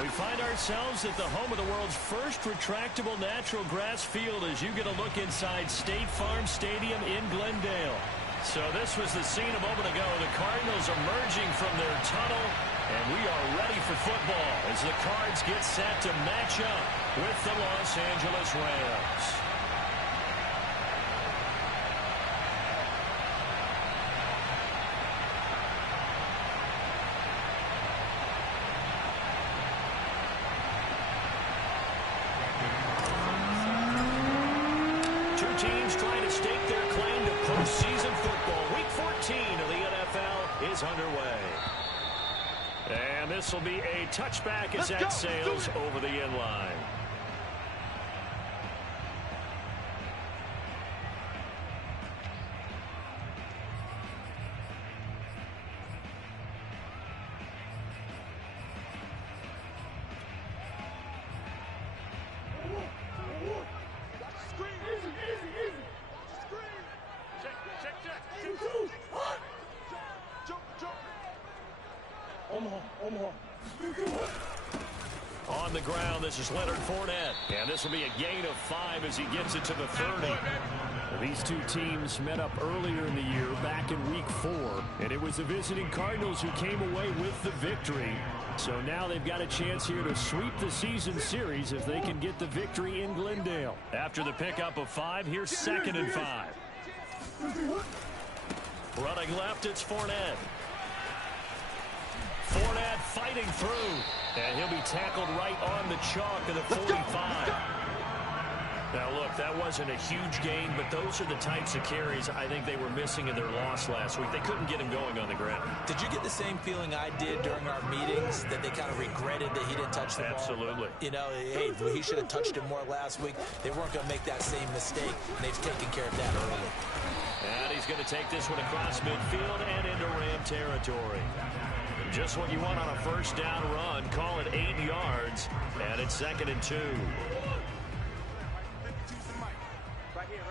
We find ourselves at the home of the world's first retractable natural grass field as you get a look inside State Farm Stadium in Glendale. So this was the scene a moment ago. The Cardinals emerging from their tunnel, and we are ready for football as the Cards get set to match up with the Los Angeles Rams. Teams trying to stake their claim to postseason football. Week 14 of the NFL is underway. And this will be a touchback as that sails over the end line. On the ground, this is Leonard Fournette. And this will be a gain of 5 as he gets it to the 30. These two teams met up earlier in the year, back in Week 4. And it was the visiting Cardinals who came away with the victory. So now they've got a chance here to sweep the season series if they can get the victory in Glendale. After the pickup of 5, here's 2nd and 5. Running left, it's Fournette. Fournette fighting through, and he'll be tackled right on the chalk of the 45. Now, look, that wasn't a huge gain, but those are the types of carries I think they were missing in their loss last week. They couldn't get him going on the ground. Did you get the same feeling I did during our meetings, that they kind of regretted that he didn't touch the ball? Absolutely. You know, hey, he should have touched it more last week. They weren't going to make that same mistake, and they've taken care of that early. And he's going to take this one across midfield and into Ram territory. Just what you want on a first down run. Call it 8 yards, and it's 2nd and 2. Right here.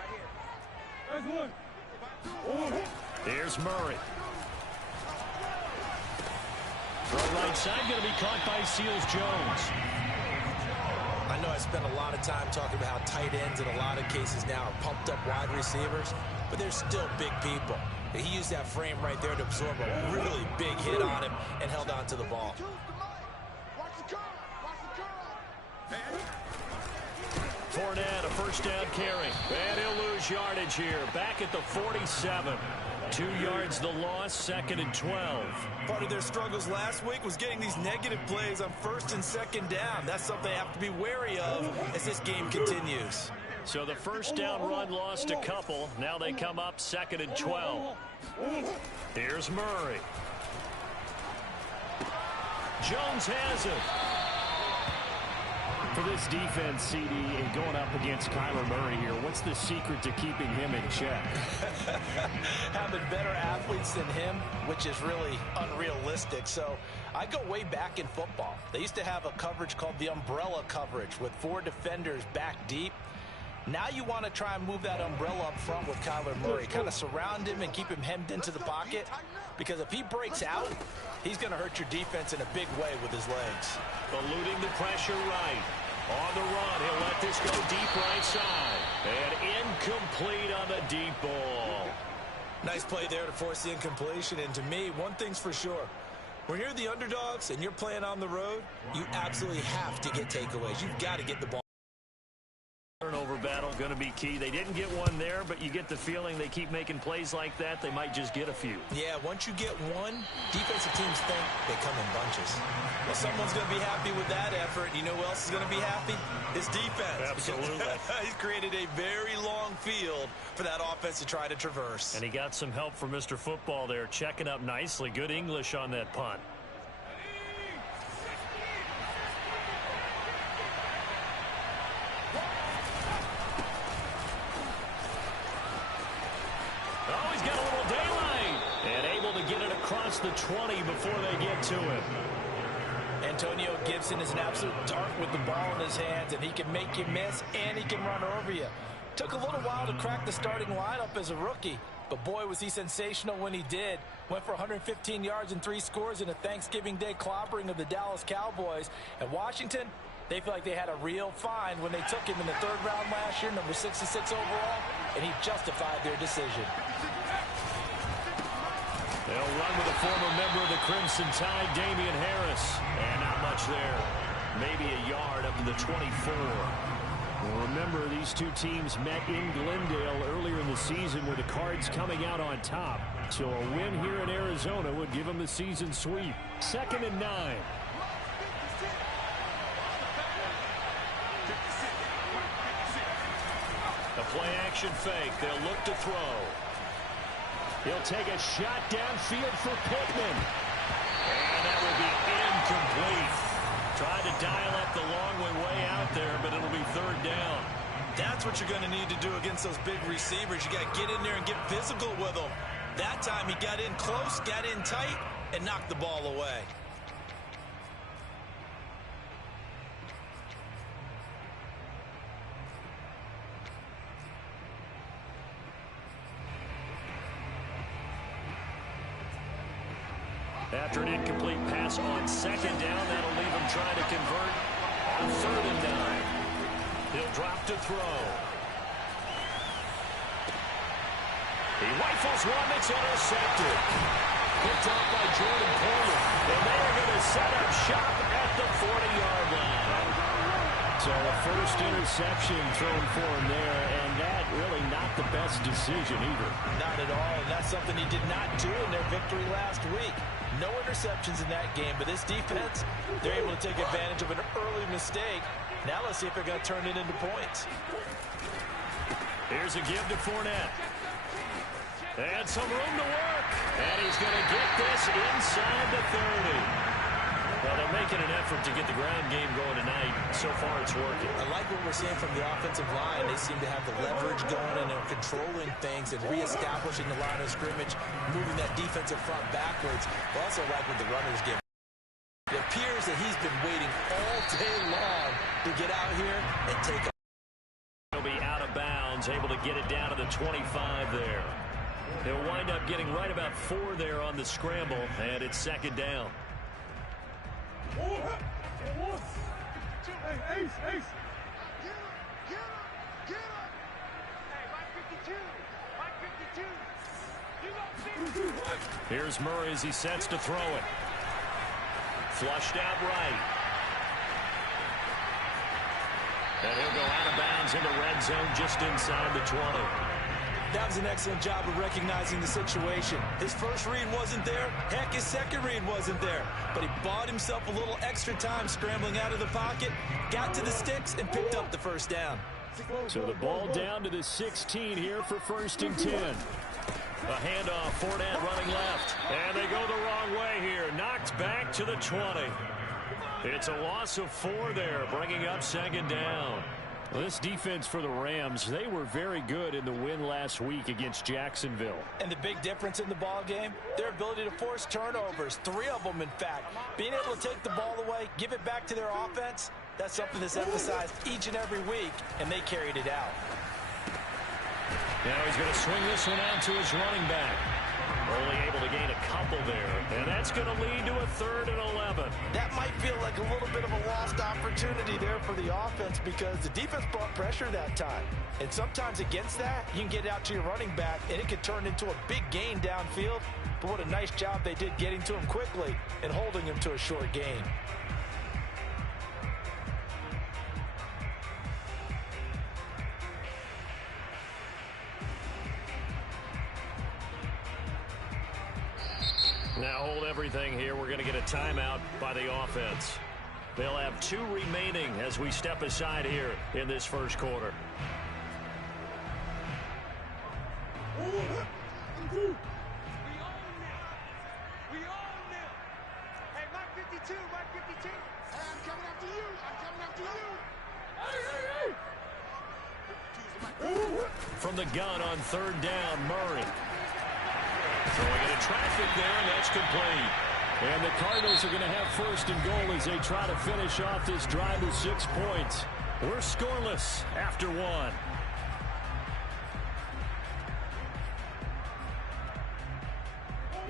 Here's Murray. Throw right side, going to be caught by Seals-Jones. I know I spent a lot of time talking about how tight ends in a lot of cases now are pumped up wide receivers, but they're still big people. He used that frame right there to absorb a really big hit on him and held on to the ball. Fournette, a first down carry. And he'll lose yardage here. Back at the 47. 2 yards the loss, 2nd and 12. Part of their struggles last week was getting these negative plays on 1st and 2nd down. That's something they have to be wary of as this game continues. So the first down run lost a couple. Now they come up 2nd and 12. Here's Murray. Jones has it. For this defense, CD, and going up against Kyler Murray here, what's the secret to keeping him in check? Having better athletes than him, which is really unrealistic. So I go way back in football. They used to have a coverage called the umbrella coverage with 4 defenders back deep. Now you want to try and move that umbrella up front with Kyler Murray. Kind of surround him and keep him hemmed into the pocket. Because if he breaks out, he's going to hurt your defense in a big way with his legs. Eluding the pressure right. On the run, he'll let this go deep right side. And incomplete on the deep ball. Nice play there to force the incompletion. And to me, one thing's for sure. When you're the underdogs and you're playing on the road, you absolutely have to get takeaways. You've got to get the ball. Turnover battle going to be key. They didn't get one there, but you get the feeling they keep making plays like that, they might just get a few. Yeah, once you get one, defensive teams think they come in bunches. Well, someone's going to be happy with that effort. You know who else is going to be happy? His defense. Absolutely. He's created a very long field for that offense to try to traverse. And he got some help from Mr. Football there, checking up nicely. Good English on that punt. Oh, he's got a little daylight. And able to get it across the 20 before they get to him. Antonio Gibson is an absolute dart with the ball in his hands, and he can make you miss, and he can run over you. Took a little while to crack the starting lineup as a rookie, But boy, was he sensational when he did. Went for 115 yards and 3 scores in a Thanksgiving Day clobbering of the Dallas Cowboys. And Washington, they feel like they had a real find when they took him in the 3rd round last year, number 66 overall, and he justified their decision. They'll run with a former member of the Crimson Tide, Damian Harris. And not much there. Maybe a yard up to the 24. Well, remember, these two teams met in Glendale earlier in the season with the Cards coming out on top. So a win here in Arizona would give them the season sweep. 2nd and 9. A play-action fake. They'll look to throw. He'll take a shot downfield for Pittman. And that will be incomplete. Tried to dial up the long way out there, but it'll be 3rd down. That's what you're going to need to do against those big receivers. You got to get in there and get physical with them. That time he got in close, got in tight, and knocked the ball away. After an incomplete pass on 2nd down, that'll leave him trying to convert on 3rd and 9. He'll drop to throw. He rifles one that's intercepted. Picked off by Jordan Poyer. And they are going to set up shop at the 40-yard line. So a first interception thrown for him there, and that really not the best decision either. Not at all, and that's something he did not do in their victory last week. No interceptions in that game, but this defense, they're able to take advantage of an early mistake. Now let's see if they're going to turn it into points. Here's a give to Fournette. And some room to work. And he's going to get this inside the 30. Well, they're making an effort to get the ground game going tonight. So far, it's working. I like what we're seeing from the offensive line. They seem to have the leverage going, and they're controlling things and reestablishing the line of scrimmage, moving that defensive front backwards. I also like what the runners give. It appears that he's been waiting all day long to get out here and take a... He'll be out of bounds, able to get it down to the 25 there. He'll wind up getting right about 4 there on the scramble, and it's 2nd down. Hey, Ace, Ace. Get up. Hey, Mike 52. You don't see. Here's Murray as he sets to throw it. Flushed out right. And he'll go out of bounds into red zone just inside the 20. That was an excellent job of recognizing the situation. His first read wasn't there. Heck, his second read wasn't there. But he bought himself a little extra time scrambling out of the pocket, got to the sticks, and picked up the 1st down. So the ball down to the 16 here for 1st and 10. A handoff, Fournette running left. And they go the wrong way here. Knocked back to the 20. It's a loss of 4 there, bringing up 2nd down. Well, this defense for the Rams, they were very good in the win last week against Jacksonville. And the big difference in the ball game, their ability to force turnovers, 3 of them in fact. Being able to take the ball away, give it back to their offense, that's something that's emphasized each and every week, and they carried it out. Now he's going to swing this one out to his running back. Only able to gain a couple there, and that's going to lead to a 3rd and 11. That might feel like a little bit of a lost opportunity there for the offense because the defense brought pressure that time. And sometimes against that, you can get out to your running back, and it could turn into a big gain downfield. But what a nice job they did getting to him quickly and holding him to a short gain. Now hold everything here. We're going to get a timeout by the offense. They'll have 2 remaining as we step aside here in this first quarter. We own them. Hey, Mike 52. Hey, I'm coming after you. From the gun on 3rd down, Murray. Throwing into traffic there, and that's complete. And the Cardinals are going to have 1st and goal as they try to finish off this drive with 6 points. We're scoreless after 1.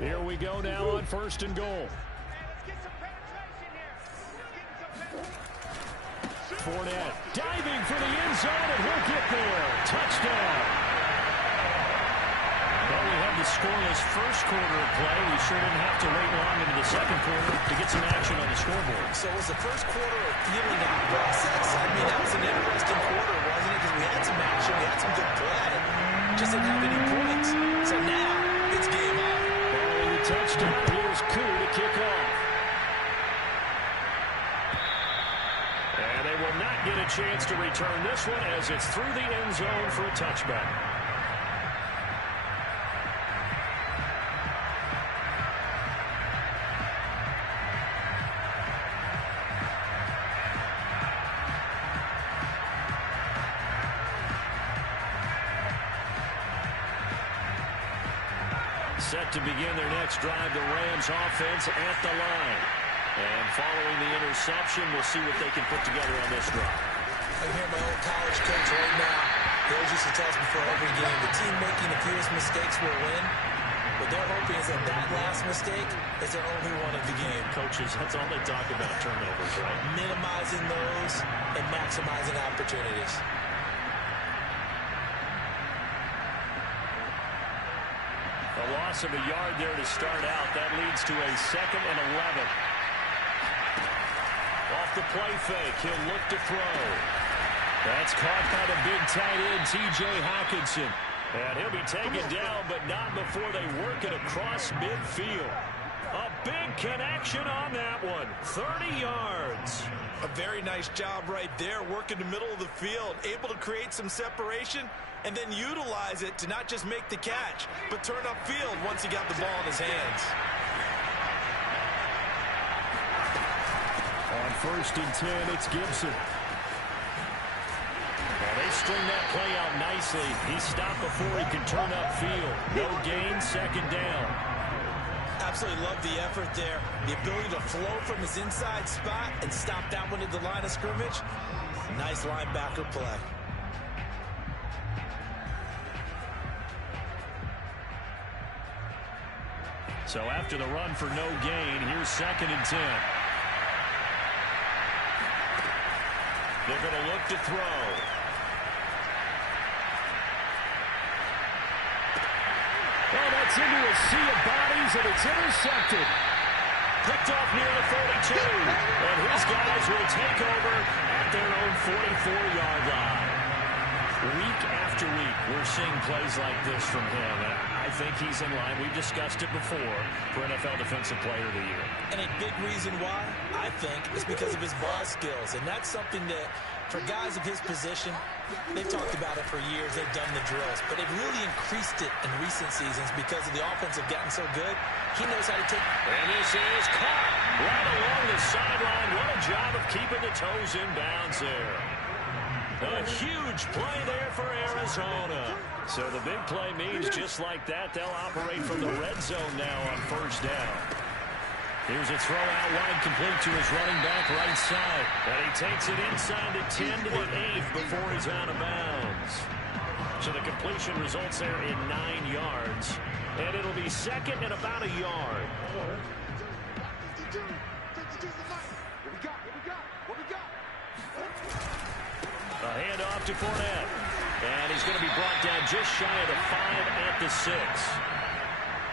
Here we go now on 1st and goal. Fournette diving for the end zone, and he'll get there. Touchdown. Well, we had the scoreless first quarter of play. We sure didn't have to wait long into the second quarter to get some action on the scoreboard. So it was the first quarter of feeling out process. I mean, that was an interesting quarter, wasn't it? Because we had some action, we had some good play. Just didn't have any points. So now it's game on. Following the touchdown, here's Koo to kick off. And they will not get a chance to return this one as it's through the end zone for a touchback. Set to begin their next drive, the Rams offense at the line. And following the interception, we'll see what they can put together on this drive. I hear my old college coach right now. He always used to tell us before every game, the team making the fewest mistakes will win. What they're hoping is that that last mistake is their only one of the game. Coaches, that's all they talk about, turnovers, right? Minimizing those and maximizing opportunities. A loss of a yard there to start out. That leads to a 2nd and 11. Off the play fake, he'll look to throw. That's caught by the big tight end, T.J. Hockenson. And he'll be taken down, but not before they work it across midfield. A big connection on that one. 30 yards. A very nice job right there, working the middle of the field, able to create some separation and then utilize it to not just make the catch, but turn upfield once he got the ball in his hands. On 1st and 10, it's Gibson. Well, they string that play out nicely. He stopped before he could turn upfield. No gain, 2nd down. Absolutely love the effort there. The ability to flow from his inside spot and stop that one at the line of scrimmage. Nice linebacker play. So after the run for no gain, here's 2nd and 10. They're going to look to throw. Well, that's into a sea of bodies, and it's intercepted. Picked off near the 42. And his guys will take over at their own 44-yard line. Week after week, we're seeing plays like this from him. And I think he's in line. We've discussed it before for NFL Defensive Player of the Year. And a big reason why, I think, is because of his ball skills. And that's something that, for guys of his position, they've talked about it for years. They've done the drills. But they've really increased it in recent seasons because of the offense have gotten so good. He knows how to take. And this is caught right along the sideline. What a job of keeping the toes in bounds there. A huge play there for Arizona. So the big play means just like that, they'll operate from the red zone now on 1st down. Here's a throw out wide, complete to his running back right side. And he takes it inside the 10 to the 8 before he's out of bounds. So the completion results there in 9 yards. And it'll be 2nd and about a yard. A handoff to Fournette. And he's going to be brought down just shy of the 5 at the 6.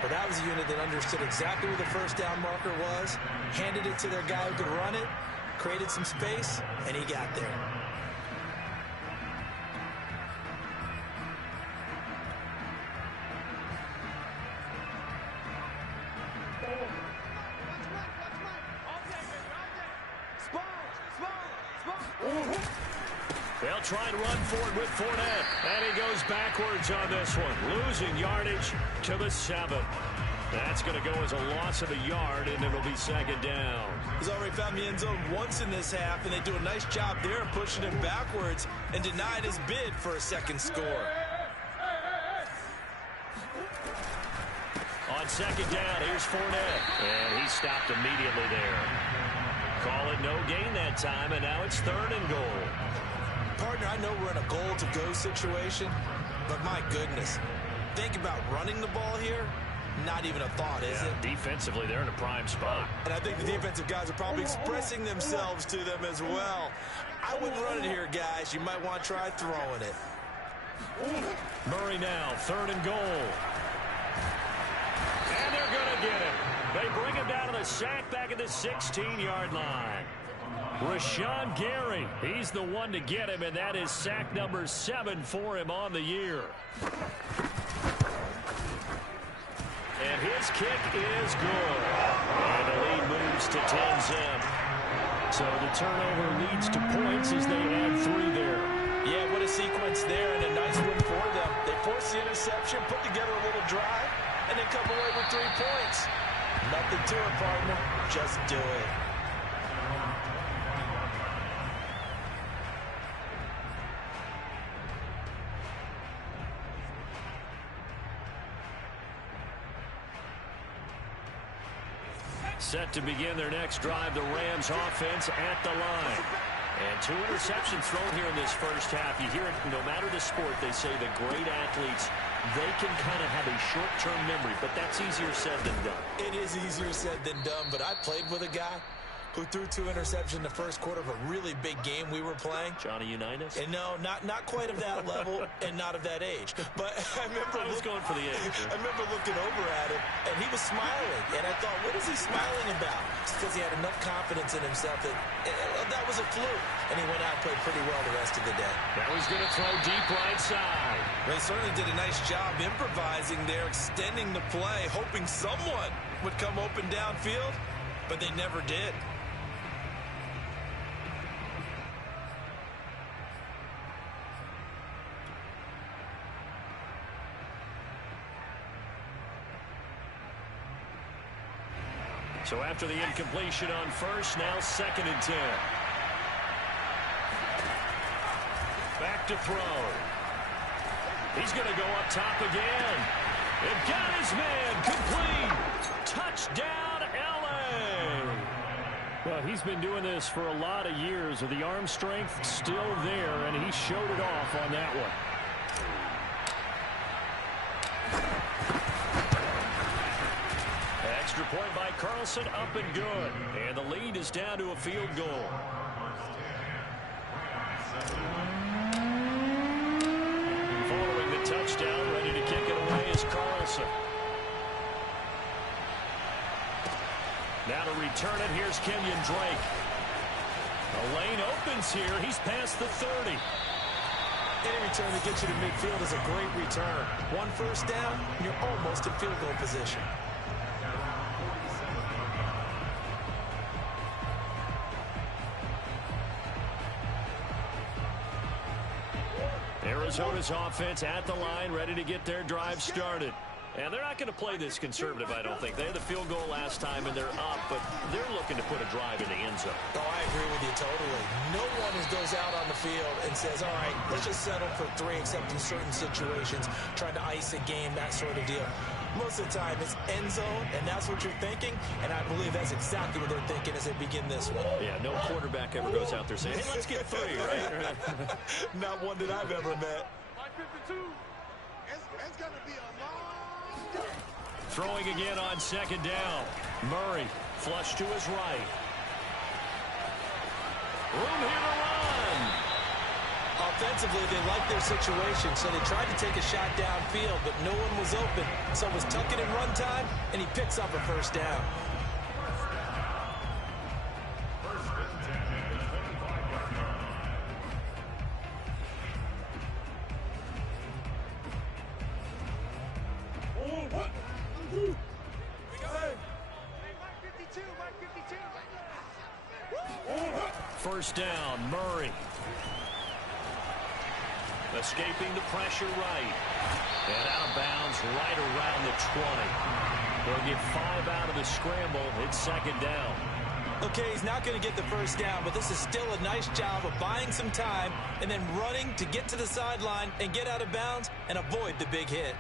Well, that was a unit that understood exactly where the 1st down marker was, handed it to their guy who could run it, created some space, and he got there. They'll try to run for it with Fournette. And he goes backwards on this one. Losing yardage to the 7. That's going to go as a loss of a yard, and it'll be 2nd down. He's already found the end zone once in this half, and they do a nice job there of pushing him backwards and denied his bid for a 2nd score. On 2nd down, here's Fournette. And he stopped immediately there. Call it no gain that time, and now it's 3rd and goal. Partner, I know we're in a goal-to-go situation, but my goodness, think about running the ball here. not even a thought, is it? Defensively, they're in a prime spot. And I think the defensive guys are probably expressing themselves to them as well. I wouldn't run it here, guys. You might want to try throwing it. Murray now, 3rd and goal. And they're going to get it. They bring him down to the sack back at the 16-yard line. Rashawn Gary, he's the one to get him, and that is sack number 7 for him on the year. And his kick is good. And the lead moves to 10-zip. So the turnover leads to points as they add 3 there. Yeah, what a sequence there, and a nice win for them. They force the interception, put together a little drive, and then come away with 3 points. Nothing to it, partner. Just do it. Set to begin their next drive, the Rams offense at the line. And 2 interceptions thrown here in this first half. You hear it, no matter the sport, they say the great athletes, they can kind of have a short-term memory, but that's easier said than done. It is easier said than done, but I played with a guy who threw 2 interceptions in the first quarter of a really big game we were playing. Johnny Unitas? And no, not quite of that level and not of that age. But I was going for the age. I remember looking over at him, and he was smiling. And I thought, what is he smiling about? It's because he had enough confidence in himself that that was a fluke. And he went out and played pretty well the rest of the day. That was going to throw deep right side. They certainly did a nice job improvising there, extending the play, hoping someone would come open downfield, but they never did. So after the incompletion on first, now 2nd and 10. Back to throw. He's going to go up top again. And got his man complete. Touchdown, L.A. Well, he's been doing this for a lot of years with the arm strength still there, and he showed it off on that one. Extra point by Carlson, up and good. And the lead is down to a field goal. Following the touchdown, ready to kick it away is Carlson. Now to return it, here's Kenyon Drake. The lane opens here. He's past the 30. Any return that gets you to midfield is a great return. 1 first down, you're almost in field goal position. Arizona's offense at the line, ready to get their drive started. And they're not going to play this conservative, I don't think. They had the field goal last time, and they're up, but they're looking to put a drive in the end zone. Oh, I agree with you totally. No one goes out on the field and says, all right, let's just settle for 3, except in certain situations, trying to ice a game, that sort of deal. Most of the time, it's end zone, and that's what you're thinking, and I believe that's exactly what they're thinking as they begin this one. Yeah, no quarterback ever goes out there saying, hey, let's get 3, right? Not one that I've ever met. 52. It's going to be a long day. Throwing again on 2nd down. Murray, flush to his right. Room here to run. Offensively, they liked their situation, so they tried to take a shot downfield, but no one was open. So it was tuck it and run time, and he picks up a first down. First down, Murray. Escaping the pressure right. And out of bounds right around the 20. They'll get 5 out of the scramble. It's 2nd down. Okay, he's not going to get the first down, but this is still a nice job of buying some time and then running to get to the sideline and get out of bounds and avoid the big hit.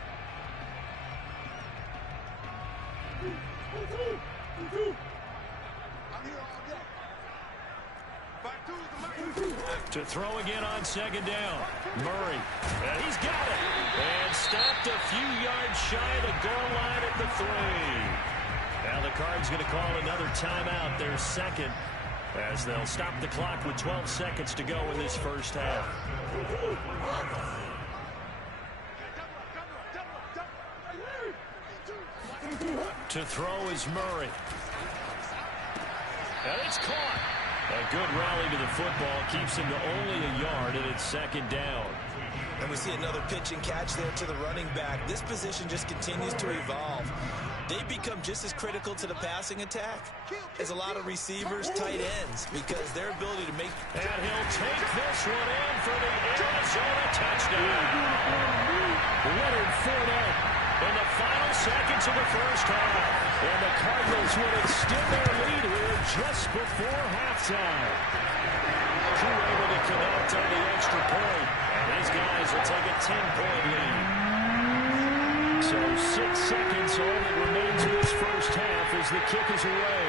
To To throw again on second down. Murray. And he's got it. And stopped a few yards shy of the goal line at the 3. Now the Cards going to call another timeout, their second, as they'll stop the clock with 12 seconds to go in this first half. To throw is Murray. And it's caught. A good rally to the football keeps him to only a yard, and it's second down. And we see another pitch and catch there to the running back. This position just continues to evolve. They become just as critical to the passing attack as a lot of receivers, tight ends, because their ability to make... And he'll take this one in for the Arizona touchdown. Leonard Fournette in the final seconds of the first half. And the Cardinals would extend their lead here just before halftime. Drew able to connect on the extra point. And his guys will take a 10-point lead. So 6 seconds, all that remains in this first half as the kick is away.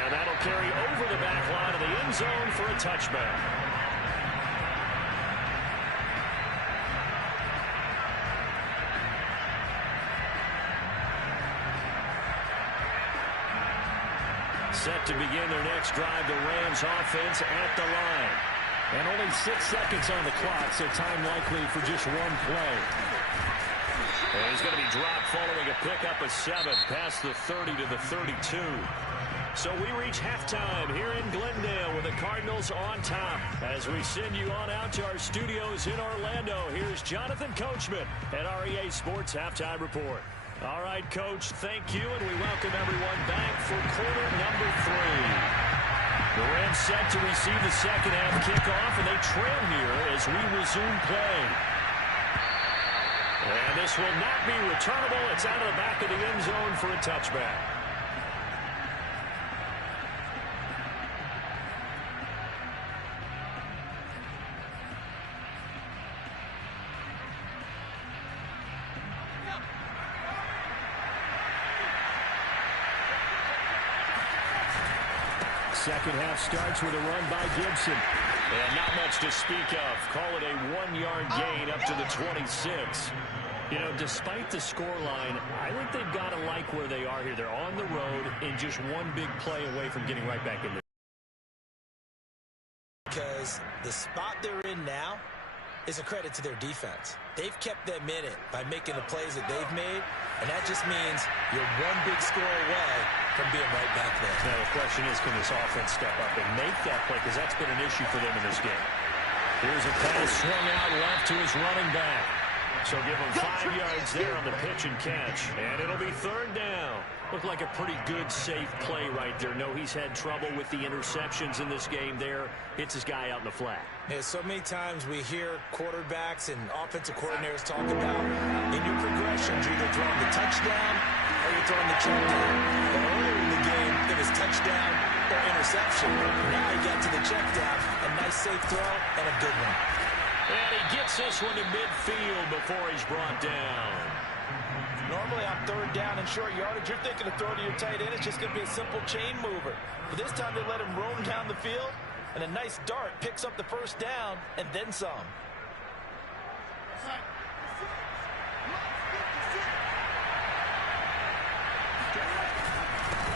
And that'll carry over the back line of the end zone for a touchback. Set to begin their next drive, the Rams offense at the line. And only 6 seconds on the clock, so time likely for just one play. And he's going to be dropped following a pickup of 7 past the 30 to the 32. So we reach halftime here in Glendale with the Cardinals on top. As we send you on out to our studios in Orlando, here's Jonathan Coachman at REA Sports Halftime Report. All right, Coach, thank you, and we welcome everyone back for quarter number 3. The Rams set to receive the second half kickoff, and they trail here as we resume play. And this will not be returnable. It's out of the back of the end zone for a touchback. Second half starts with a run by Gibson. And not much to speak of. Call it a 1-yard gain up to the 26. You know, despite the scoreline, I think they've got to like where they are here. They're on the road and just one big play away from getting right back in there. Because the spot they're in now is a credit to their defense. They've kept them in it by making the plays that they've made, and that just means you're one big score away from being right back there. Now, the question is, can this offense step up and make that play? Because that's been an issue for them in this game. Here's a pass swung out left to his running back. So give him 5 yards there on the pitch and catch. And it'll be third down. Looked like a pretty good, safe play right there. No, he's had trouble with the interceptions in this game there. Hits his guy out in the flat. Yeah, so many times we hear quarterbacks and offensive coordinators talk about in your progressions, you're either throwing the touchdown or you're throwing the check down. But earlier in the game, it was touchdown or interception. Now he got to the check down. A nice, safe throw and a good one. And he gets this one to midfield before he's brought down. Normally on third down and short yardage, you're thinking of throw to your tight end. It's just going to be a simple chain mover. But this time they let him roam down the field, and a nice dart picks up the first down and then some.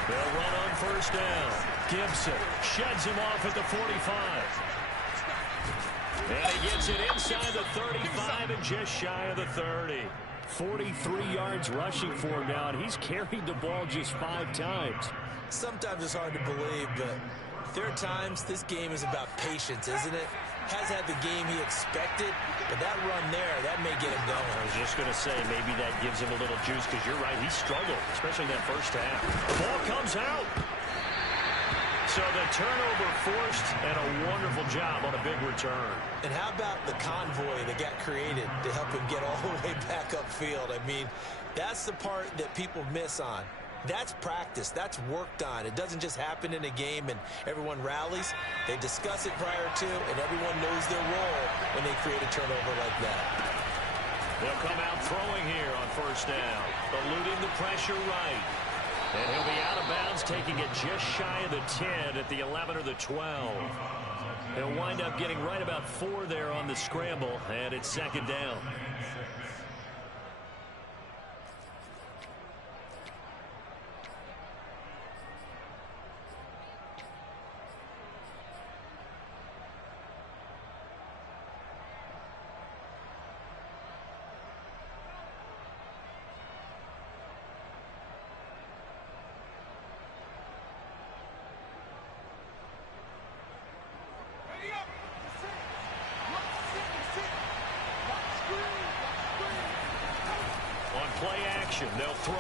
They'll run on first down. Gibson sheds him off at the 45. And he gets it inside the 35 and just shy of the 30. 43 yards rushing for him now, and he's carried the ball just 5 times. Sometimes it's hard to believe, but there are times this game is about patience, isn't it? Has had the game he expected, but that run there, that may get him going. I was just going to say, maybe that gives him a little juice, because you're right, he struggled, especially in that first half. The ball comes out. So the turnover forced, and a wonderful job on a big return. And how about the convoy that got created to help him get all the way back upfield? I mean, that's the part that people miss on. That's practice. That's worked on. It doesn't just happen in a game and everyone rallies. They discuss it prior to, and everyone knows their role when they create a turnover like that. They'll come out throwing here on first down, eluding the pressure right. And he'll be out of bounds taking it just shy of the 10 at the 11 or the 12. They'll wind up getting right about 4 there on the scramble, and it's second down. Play action, they'll throw.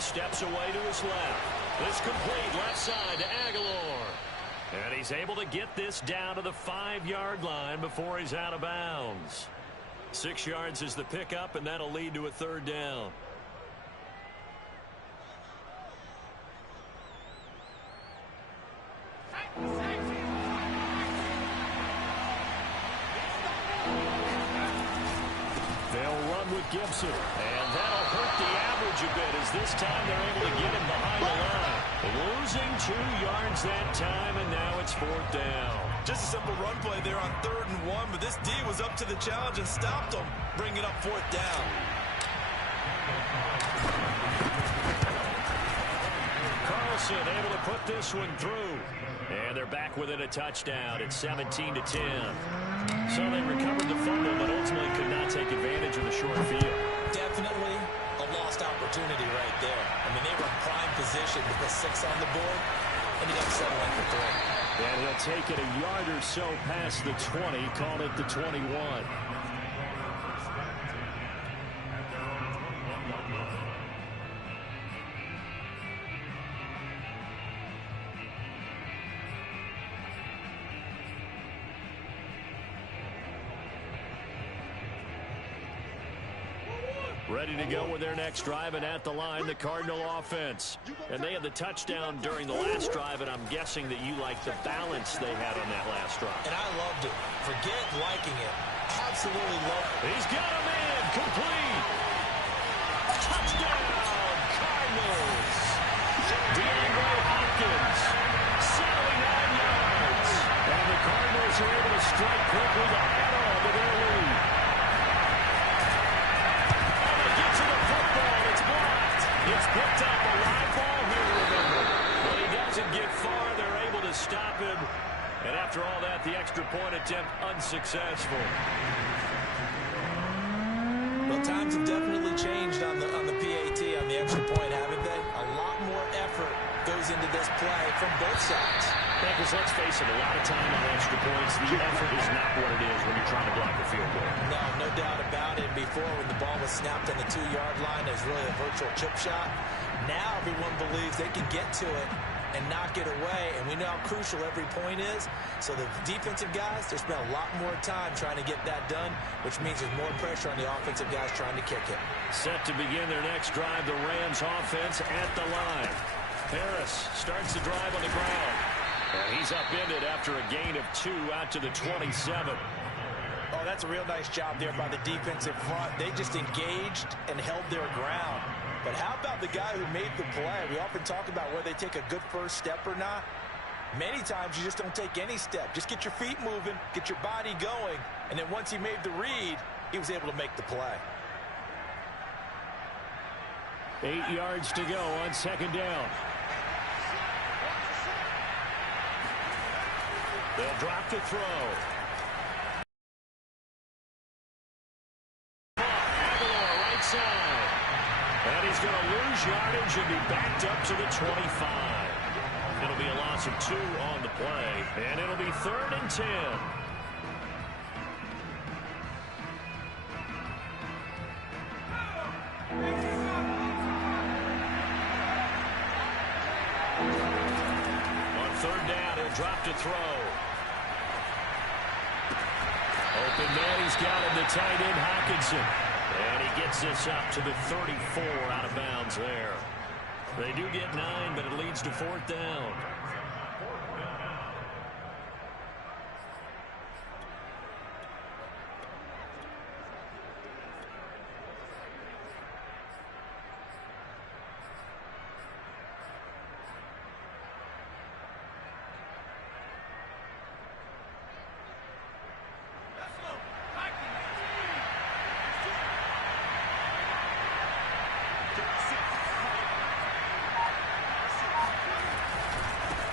Steps away to his left. This complete left side to Aguilar. And he's able to get this down to the 5-yard line before he's out of bounds. 6 yards is the pickup, and that'll lead to a third down. Gibson, and that'll hurt the average a bit as this time they're able to get him behind the line. Losing 2 yards that time, and now it's 4th down. Just a simple run play there on 3rd and 1, but this D was up to the challenge and stopped them, bringing up 4th down. Carlson able to put this one through. And they're back within a touchdown. It's 17-10. So they recovered the fumble, but ultimately could not take advantage of the short field. Definitely a lost opportunity right there. I mean, they were in prime position with the 6 on the board, and he got settling for 3. And he'll take it a yard or so past the 20, call it the 21. Ready to go with their next drive, and at the line, the Cardinal offense. And they had the touchdown during the last drive, and I'm guessing that you like the balance they had on that last drive. And I loved it. Forget liking it. Absolutely loved it. He's got him in. Complete. Touchdown, Cardinals. DeAndre Hopkins, 79 yards. And the Cardinals are able to strike quickly to add on to their lead. It's picked up a live ball here, remember. When he doesn't get far, they're able to stop him. And after all that, the extra point attempt unsuccessful. Well, times have definitely changed on the PAT, on the extra point, haven't they? A lot more effort goes into this play from both sides. Yeah, because let's face it, a lot of time on extra points, the effort is not what it is when you're trying to block a field goal. No doubt about it. Before, when the ball was snapped on the 2-yard line, it was really a virtual chip shot. Now everyone believes they can get to it and knock it away, and we know how crucial every point is. So the defensive guys, they spend a lot more time trying to get that done, which means there's more pressure on the offensive guys trying to kick it. Set to begin their next drive, the Rams offense at the line. Harris starts the drive on the ground. And he's upended after a gain of 2 out to the 27. Oh, that's a real nice job there by the defensive front. They just engaged and held their ground. But how about the guy who made the play? We often talk about whether they take a good first step or not. Many times you just don't take any step. Just get your feet moving, get your body going, and then once he made the read, he was able to make the play. 8 yards to go on second down. They'll drop the throw. Aguilar right side. And he's going to lose yardage and be backed up to the 25. It'll be a loss of 2 on the play. And it'll be 3rd and 10. On 3rd down, he'll drop to throw. Open man, he's got him, the tight end, Hockenson. And he gets this up to the 34 out of bounds there. They do get 9, but it leads to 4th down.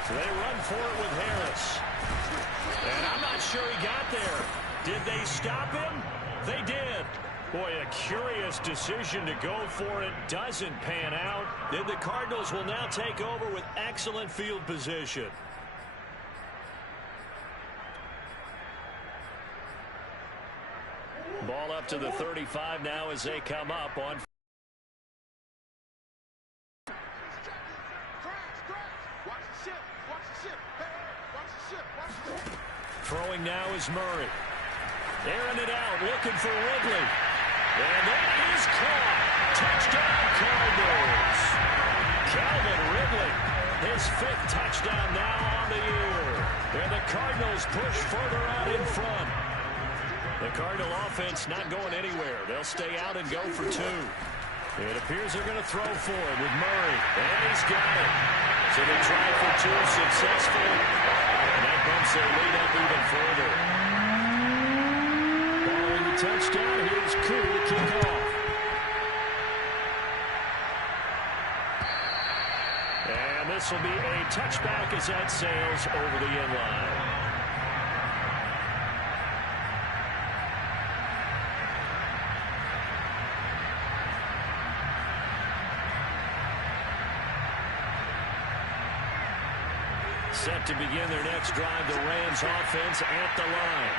So they run for it with Harris. And I'm not sure he got there. Did they stop him? They did. Boy, a curious decision to go for it. Doesn't pan out. Then the Cardinals will now take over with excellent field position. Ball up to the 35 now as they come up on. Throwing now is Murray. Airing it out, looking for Ridley. And that is caught. Touchdown, Cardinals. Calvin Ridley, his 5th touchdown now on the year. And the Cardinals push further out in front. The Cardinal offense not going anywhere. They'll stay out and go for 2. It appears they're going to throw for it with Murray. And he's got it. So they try for 2, successful. And that bumps their lead up even further. Following the touchdown, here's Koo to kick off. And this will be a touchback as that sails over the end line. Set to begin their next drive, the Rams offense at the line.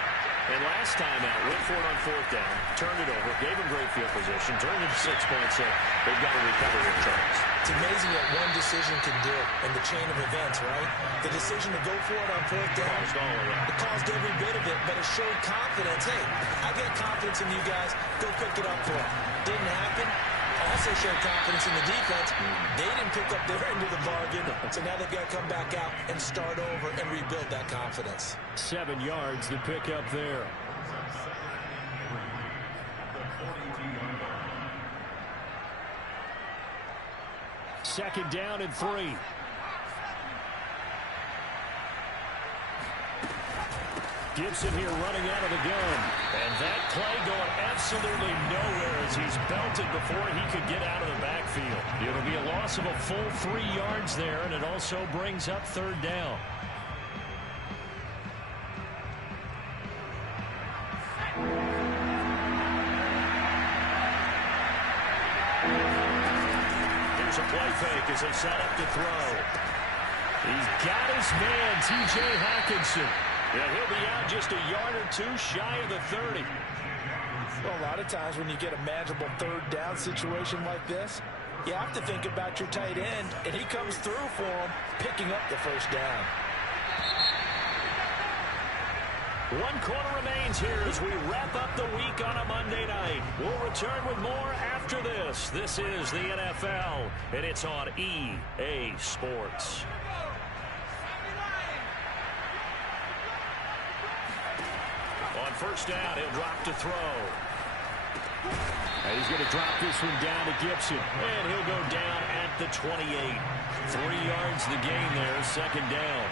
And last time out, went for it on 4th down, turned it over, gave them great field position, turned it to 6 points. So they've got to recover their charges. It's amazing what one decision can do in the chain of events, right? The decision to go for it on 4th down, it caused every bit of it, but it showed confidence. Hey, I got confidence in you guys. Go pick it up for them. Didn't happen. Also showed confidence in the defense. They didn't pick up their end of the bargain, so now they've got to come back out and start over and rebuild that confidence. 7 yards to pick up there. Second down and 3. Gibson here running out of the gun. And that play going absolutely nowhere as he's belted before he could get out of the backfield. It'll be a loss of a full 3 yards there, and it also brings up 3rd down. Here's a play fake as they set up to throw. He's got his man, T.J. Hockenson. Yeah, he'll be out just a yard or 2 shy of the 30. Well, a lot of times when you get a manageable 3rd down situation like this, you have to think about your tight end, and he comes through for him, picking up the 1st down. 1 quarter remains here as we wrap up the week on a Monday night. We'll return with more after this. This is the NFL, and it's on EA Sports. On 1st down, he'll drop to throw. And he's going to drop this one down to Gibson. And he'll go down at the 28. 3 yards the gain there, 2nd down.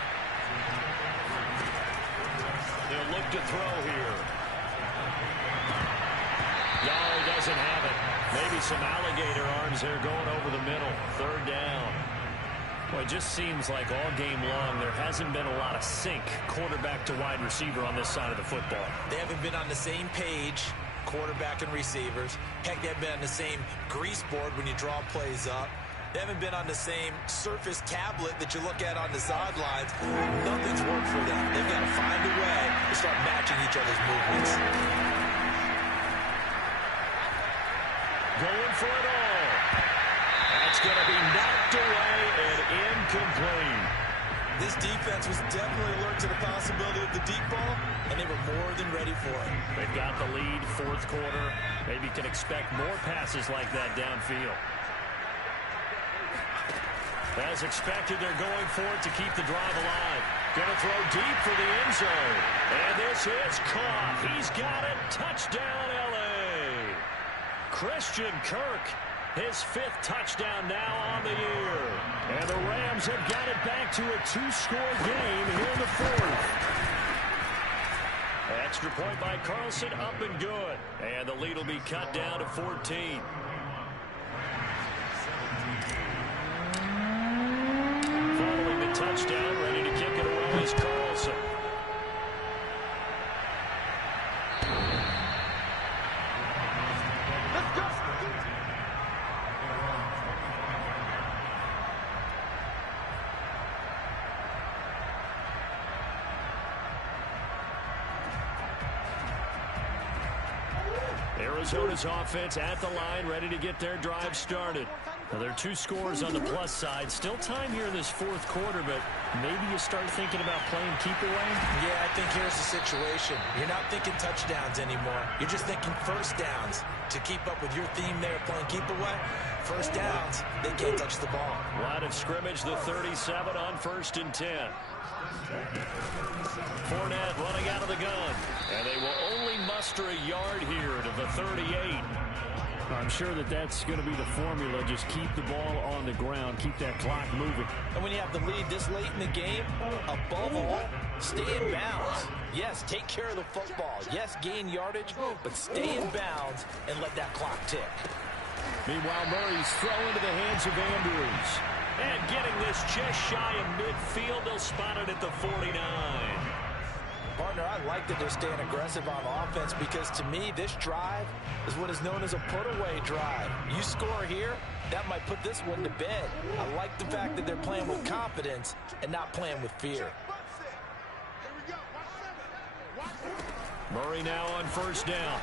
They'll look to throw here. No, he doesn't have it. Maybe some alligator arms there going over the middle. 3rd down. Well, it just seems like all game long there hasn't been a lot of sync quarterback to wide receiver on this side of the football. They haven't been on the same page, quarterback and receivers. Heck, they haven't been on the same grease board when you draw plays up. They haven't been on the same surface tablet that you look at on the sidelines. Nothing's worked for them. They've got to find a way to start matching each other's movements. Going for it all. That's going to be knocked away and incomplete. This defense was definitely alert to the possibility of the deep ball, and they were more than ready for it. They've got the lead, 4th quarter. Maybe can expect more passes like that downfield. As expected, they're going for it to keep the drive alive. Going to throw deep for the end zone. And this is caught. He's got it. Touchdown, L.A. Christian Kirk, his 5th touchdown now on the year. And the Rams have got it back to a 2-score game here in the 4th. Extra point by Carlson, up and good. And the lead will be cut down to 14. Following the touchdown, ready is Carlson. Arizona's offense at the line, ready to get their drive started. Now, there are 2 scores on the plus side. Still time here in this 4th quarter, but maybe you start thinking about playing keep away? Yeah, I think here's the situation. You're not thinking touchdowns anymore. You're just thinking first downs. To keep up with your theme there, playing keep away, first downs, they can't touch the ball. Line of scrimmage, the 37 on 1st and 10. Fournette running out of the gun. And they will only muster a yard here to the 38. I'm sure that's going to be the formula. Just keep the ball on the ground. Keep that clock moving. And when you have the lead this late in the game, above all, stay in bounds. Yes, take care of the football. Yes, gain yardage, but stay in bounds and let that clock tick. Meanwhile, Murray's throw into the hands of Andrews. And getting this just shy of midfield, they'll spot it at the 49. Partner, I like that they're staying aggressive on offense because to me, this drive is what is known as a put-away drive. You score here, that might put this one to bed. I like the fact that they're playing with confidence and not playing with fear. Murray now on 1st down.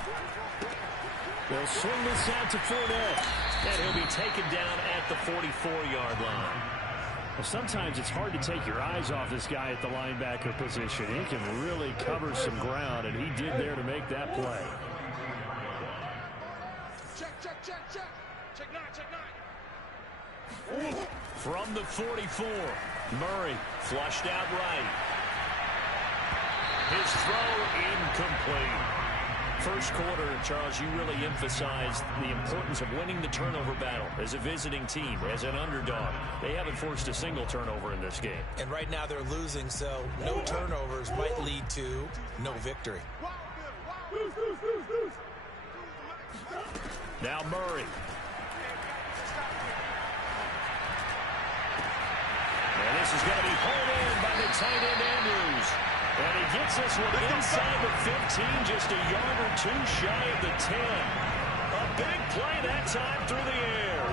They'll swing this out to Fournette. And he'll be taken down at the 44-yard line. Well, sometimes it's hard to take your eyes off this guy at the linebacker position. He can really cover some ground, and he did there to make that play. Check 9. From the 44, Murray flushed out right. His throw incomplete. First quarter, Charles, you really emphasized the importance of winning the turnover battle as a visiting team, as an underdog. They haven't forced a single turnover in this game. And right now they're losing, so no turnovers might lead to no victory. Now Murray. And this is going to be pulled in by the tight end Andrews. And he gets this one inside the 15, just a yard or 2 shy of the 10. A big play that time through the air.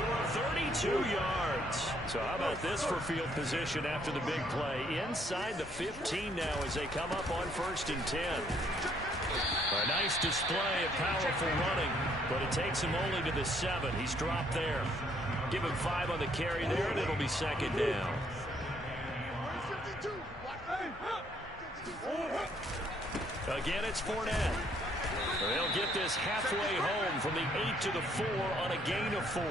32 yards. So how about this for field position after the big play? Inside the 15 now as they come up on 1st and 10. A nice display of powerful running, but it takes him only to the 7. He's dropped there. Give him 5 on the carry there, and it'll be 2nd down. Again, it's Fournette. They'll get this halfway home from the 8 to the 4 on a gain of 4.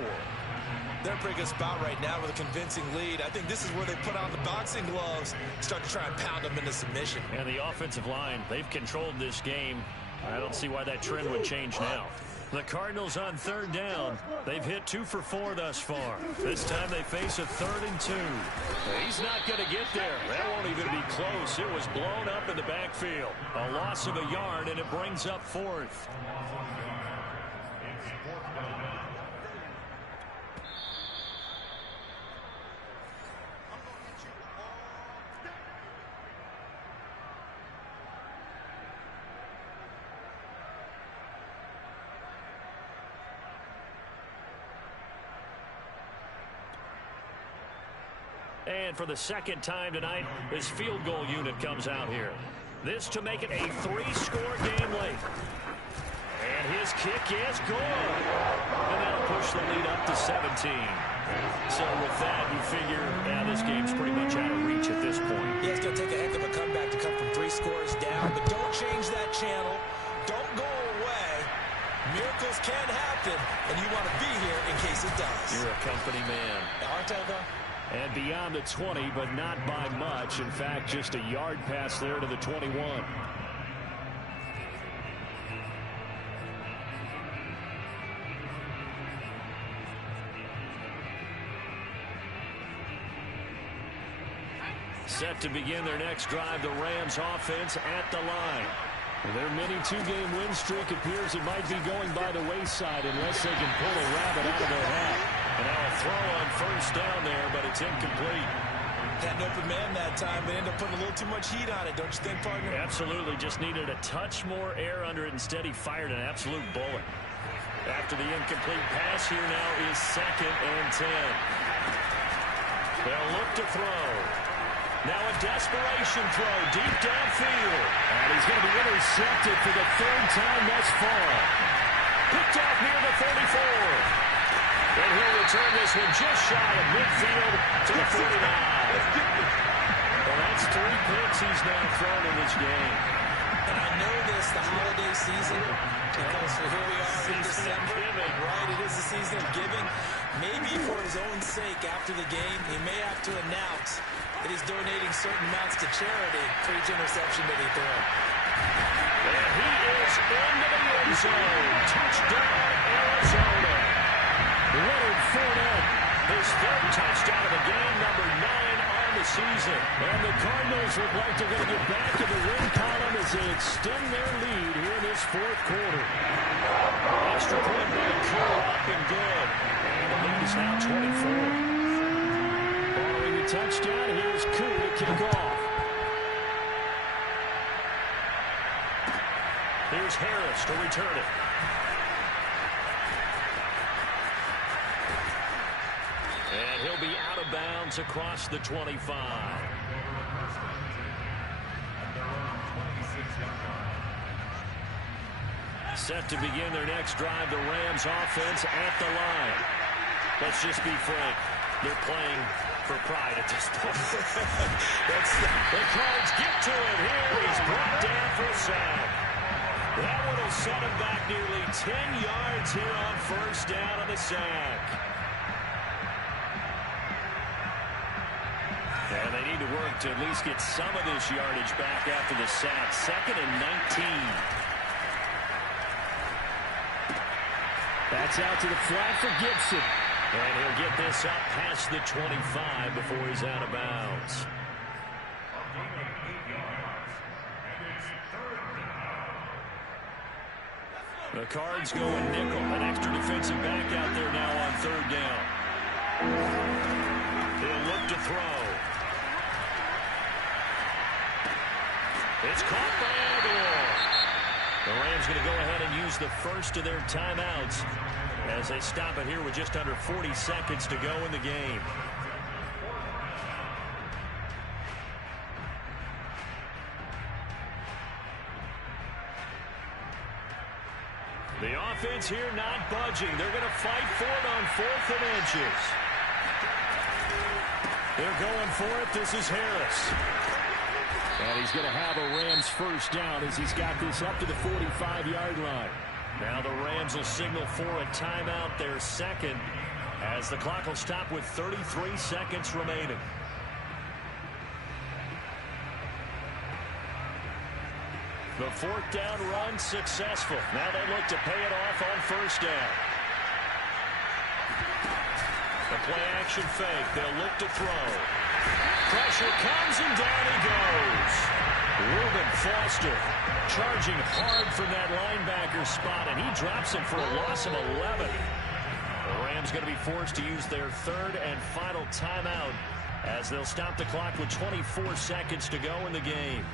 They're in a pretty good spot right now with a convincing lead. I think this is where they put on the boxing gloves, start to try and pound them into submission. And the offensive line, they've controlled this game. I don't see why that trend would change now. The Cardinals on 3rd down. They've hit 2 for 4 thus far. This time they face a 3rd and 2. He's not going to get there. That won't even be close. It was blown up in the backfield. A loss of a yard, and it brings up 4th. And for the 2nd time tonight, this field goal unit comes out here. This to make it a 3-score game late. And his kick is good. And that'll push the lead up to 17. So with that, you figure, this game's pretty much out of reach at this point. Yeah, it's going to take a heck of a comeback to come from 3 scores down. But don't change that channel. Don't go away. Miracles can happen, and you want to be here in case it does. You're a company man. Aren't I, though? And beyond the 20, but not by much. In fact, just a yard pass there to the 21. Set to begin their next drive, the Rams offense at the line. Their mini 2-game win streak appears it might be going by the wayside unless they can pull a rabbit out of their hat. And now a throw on 1st down there, but it's incomplete. Had an open man that time, but ended up putting a little too much heat on it, don't you think, partner? Absolutely. Just needed a touch more air under it. Instead, he fired an absolute bullet. After the incomplete pass, here now is 2nd and 10. They'll look to throw. Now a desperation throw deep downfield. And he's going to be intercepted for the 3rd time thus far. Picked off near the 34. And he'll return this one just shy of midfield to the 49. Well, that's 3 picks he's now thrown in this game. And I know this, the holiday season, because here we are in December, right? It is the season of giving. Maybe for his own sake after the game, he may have to announce that he's donating certain amounts to charity for each interception that he throws. And he is into the end zone. Touchdown, Arizona. Leonard Fournette, his 3rd touchdown of the game, number 9 on the season. And the Cardinals look like they're going to get back to the win column as they extend their lead here in this 4th quarter. Extra point by Cole, up and good. And the lead is now 24. Following the touchdown, here's Koo to kick off. Here's Harris to return it. And he'll be out of bounds across the 25. Set to begin their next drive, the Rams offense at the line. Let's just be frank. They're playing for pride at this point. The Cards get to it here. He's brought down for a sack. That one will set him back nearly 10 yards here on 1st down on the sack. And they need to work to at least get some of this yardage back after the sack. 2nd and 19. That's out to the flat for Gibson. And he'll get this up past the 25 before he's out of bounds. The Cards going nickel. An extra defensive back out there now on 3rd down. He'll look to throw. It's caught by Aguilar. The Rams going to go ahead and use the first of their timeouts as they stop it here with just under 40 seconds to go in the game. The offense here not budging. They're going to fight for it on 4th and inches. They're going for it. This is Harris. And he's going to have a Rams 1st down as he's got this up to the 45-yard line. Now the Rams will signal for a timeout, their 2nd, as the clock will stop with 33 seconds remaining. The 4th down run successful. Now they look to pay it off on 1st down. The play action fake. They'll look to throw. Pressure comes and down he goes. Reuben Foster charging hard from that linebacker spot, and he drops him for a loss of 11. The Rams going to be forced to use their 3rd and final timeout as they'll stop the clock with 24 seconds to go in the game.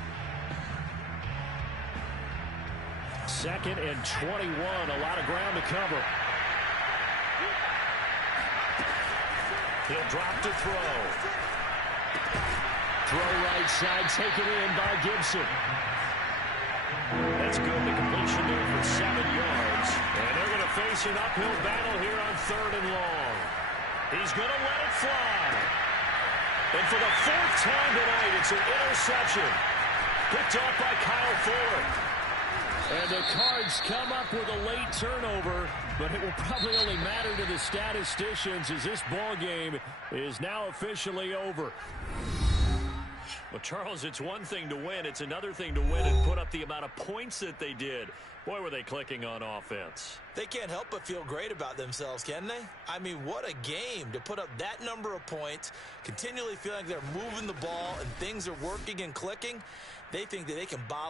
2nd and 21, a lot of ground to cover. He'll drop to throw. Throw right side, taken in by Gibson. That's good. The completion there for 7 yards. And they're going to face an uphill battle here on 3rd and long. He's going to let it fly. And for the 4th time tonight, it's an interception. Picked off by Kyle Fuller. And the Cards come up with a late turnover, but it will probably only matter to the statisticians as this ball game is now officially over. Well, Charles, it's one thing to win. It's another thing to win and put up the amount of points that they did. Boy, were they clicking on offense. They can't help but feel great about themselves, can they? I mean, what a game to put up that number of points, continually feeling like they're moving the ball and things are working and clicking. They think that they can bottle